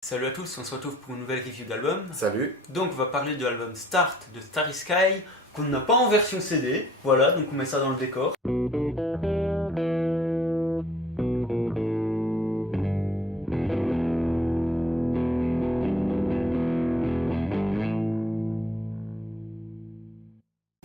Salut à tous, on se retrouve pour une nouvelle review d'album. Salut. Donc on va parler de l'album Start de Starry Sky, qu'on n'a pas en version CD. Voilà, donc on met ça dans le décor.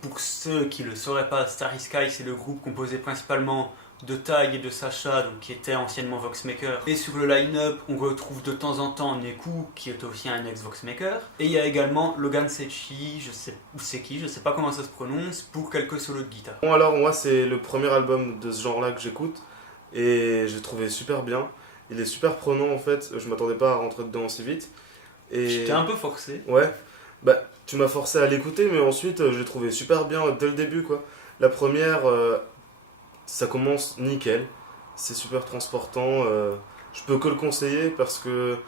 Pour ceux qui ne le sauraient pas, Starry Sky c'est le groupe composé principalement de Ty et de Sacha, donc qui était anciennement Voxmaker. Et sur le line-up, on retrouve de temps en temps Neku, qui est aussi un ex-Voxmaker. Et il y a également Logan Secchi, je sais pas comment ça se prononce, pour quelques solos de guitare. Bon alors moi c'est le premier album de ce genre-là que j'écoute et j'ai trouvé super bien. Il est super prenant en fait, je m'attendais pas à rentrer dedans aussi vite. Et J'étais un peu forcé. ouais, bah tu m'as forcé à l'écouter mais ensuite j'ai trouvé super bien dès le début quoi. La première, ça commence nickel, c'est super transportant, je peux que le conseiller parce que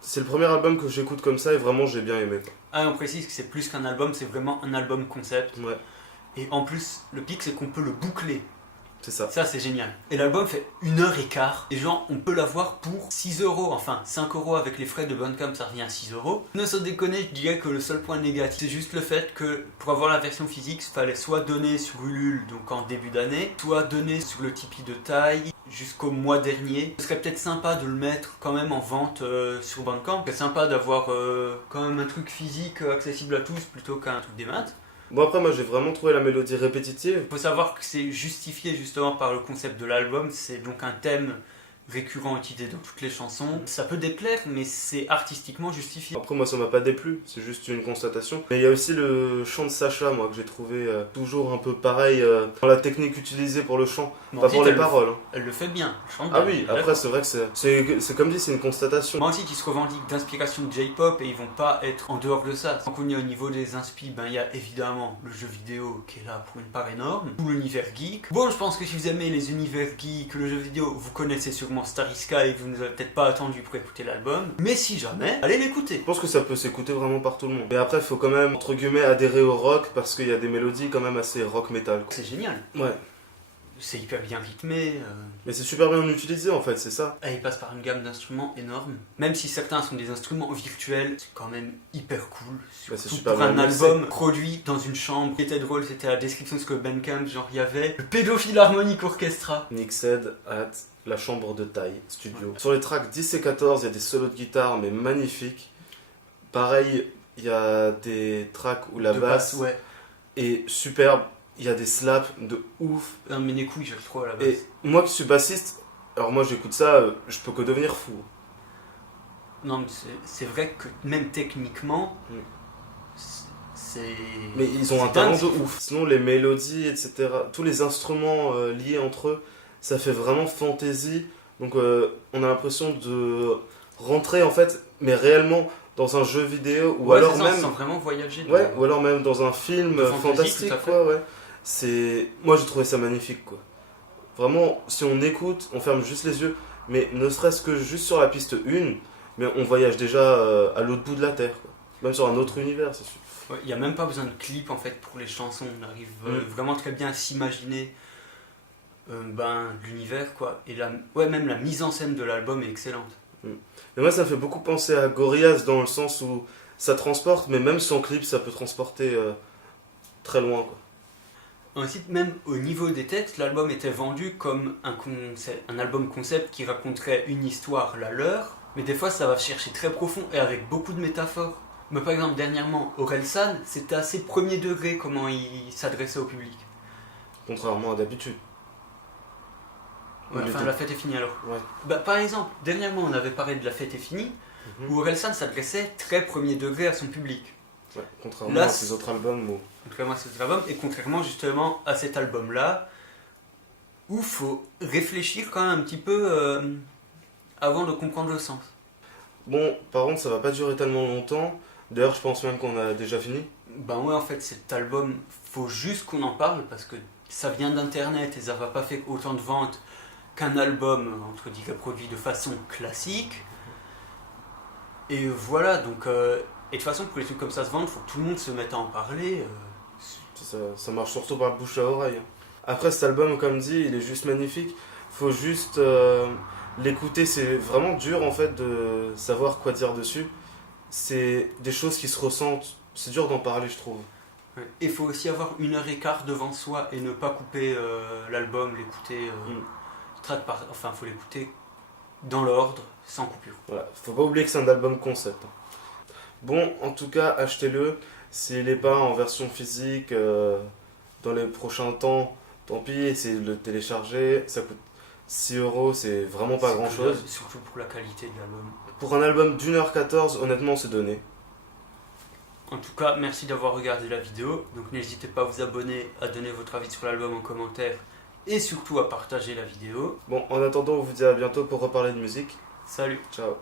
c'est le premier album que j'écoute comme ça et vraiment j'ai bien aimé quoi. Ah, on précise que c'est plus qu'un album, c'est vraiment un album concept. Ouais, Et en plus, le pic c'est qu'on peut le boucler. c'est ça. Ça c'est génial. Et l'album fait 1h15. Et genre, on peut l'avoir pour 6€. Enfin, 5€ avec les frais de Bandcamp, ça revient à 6€. Ne sans déconner, je dirais que le seul point négatif, c'est juste le fait que pour avoir la version physique, il fallait soit donner sur Ulule, donc en début d'année, soit donner sur le Tipeee de Taille jusqu'au mois dernier. Ce serait peut-être sympa de le mettre quand même en vente sur Bandcamp. C'est sympa d'avoir quand même un truc physique accessible à tous plutôt qu'un truc des maths. Bon après moi j'ai vraiment trouvé la mélodie répétitive. Il faut savoir que c'est justifié justement par le concept de l'album, c'est donc un thème récurrent utilisé dans toutes les chansons. Ça peut déplaire, mais c'est artistiquement justifié. Après moi ça m'a pas déplu, c'est juste une constatation. Mais il y a aussi le chant de Sacha moi que j'ai trouvé toujours un peu pareil dans la technique utilisée pour le chant, Moi pas aussi, pour les paroles. Elle le fait bien, elle chante Ah bien, oui, d'accord. après c'est vrai que c'est comme dit, c'est une constatation. Moi aussi qui se revendique d'inspiration de J-pop et ils vont pas être en dehors de ça. Tant qu'on est au niveau des inspi, ben il y a évidemment le jeu vidéo qui est là pour une part énorme, tout l'univers geek. Bon, je pense que si vous aimez les univers geek, le jeu vidéo, vous connaissez sûrement Starry Sky, vous nous avez peut-être pas attendu pour écouter l'album. Mais si jamais, allez l'écouter. Je pense que ça peut s'écouter vraiment par tout le monde. Mais après il faut quand même entre guillemets adhérer au rock parce qu'il y a des mélodies quand même assez rock metal. C'est génial. Ouais, C'est hyper bien rythmé. mais c'est super bien utilisé en fait, c'est ça. Et il passe par une gamme d'instruments énorme. Même si certains sont des instruments virtuels, c'est quand même hyper cool. c'est Surtout super pour un bien mixé. album produit dans une chambre. Ce qui était drôle, c'était la description de ce que Bandcamp, genre il y avait le Pédophile Harmonic Orchestra. Mixed at la chambre de taille studio. Sur les tracks 10 et 14, il y a des solos de guitare mais magnifiques. Pareil, il y a des tracks où la De basse ouais. est superbe. Il y a des slaps de ouf. Non, mais les couilles, je trouve à la base. Et moi qui suis bassiste, alors moi j'écoute ça, je peux que devenir fou. Non, mais c'est vrai que même techniquement, Mm. c'est. Mais ils ont un c'est talent dingue. de ouf. Sinon les mélodies, etc., tous les instruments liés entre eux, ça fait vraiment fantasy. Donc on a l'impression de rentrer en fait, mais réellement dans un jeu vidéo ou Ouais, alors c'est ça, on se même, sent vraiment voyager. ouais, ou alors même dans un film De fantasy, fantastique tout à fait. quoi, ouais. C'est, moi j'ai trouvé ça magnifique quoi. Vraiment, si on écoute, on ferme juste les yeux, mais ne serait-ce que juste sur la piste 1, mais on voyage déjà à l'autre bout de la terre quoi. Même sur un autre univers, c'est sûr. Il n'y a même pas besoin de clip en fait pour les chansons. On arrive vraiment très bien à s'imaginer l'univers quoi. Et même la mise en scène de l'album est excellente. Mais moi ça me fait beaucoup penser à Gorillaz dans le sens où ça transporte, mais même sans clip ça peut transporter très loin quoi. Ensuite, même au niveau des textes, l'album était vendu comme un album concept qui raconterait une histoire, la leur, mais des fois ça va chercher très profond et avec beaucoup de métaphores. Mais par exemple, dernièrement, Orelsan, c'était assez premier degré comment il s'adressait au public. Contrairement à d'habitude. Ouais, Il enfin, était- la fête est finie alors. Ouais. Bah, par exemple, dernièrement, on avait parlé de La fête est finie, où Orelsan s'adressait très premier degré à son public. Ouais, contrairement Là, à ces autres albums où... Contrairement à cet album, et contrairement justement à cet album-là, où il faut réfléchir quand même un petit peu avant de comprendre le sens. Bon, par contre ça va pas durer tellement longtemps. D'ailleurs je pense même qu'on a déjà fini. Ben ouais, en fait, cet album, faut juste qu'on en parle parce que ça vient d'internet et ça va pas faire autant de ventes qu'un album, entre guillemets, produit de façon classique. Et voilà, donc. Et de toute façon, pour les trucs comme ça se vendent, faut que tout le monde se mette à en parler. Ça marche surtout par bouche à oreille. Après cet album, comme dit, il est juste magnifique. Faut juste l'écouter, c'est vraiment dur en fait de savoir quoi dire dessus. C'est des choses qui se ressentent, c'est dur d'en parler, je trouve. Ouais. Il faut aussi avoir 1 heure et quart devant soi et ne pas couper l'album, l'écouter. Enfin, faut l'écouter dans l'ordre, sans coupure. Voilà, faut pas oublier que c'est un album concept. Bon, en tout cas, achetez-le. S'il n'est pas en version physique dans les prochains temps, tant pis, essayez de le télécharger. Ça coûte 6 euros, c'est vraiment pas grand-chose. Surtout pour la qualité de l'album. Pour un album d'1h14, honnêtement, c'est donné. En tout cas, merci d'avoir regardé la vidéo. Donc n'hésitez pas à vous abonner, à donner votre avis sur l'album en commentaire et surtout à partager la vidéo. Bon, en attendant, on vous dit à bientôt pour reparler de musique. Salut! Ciao!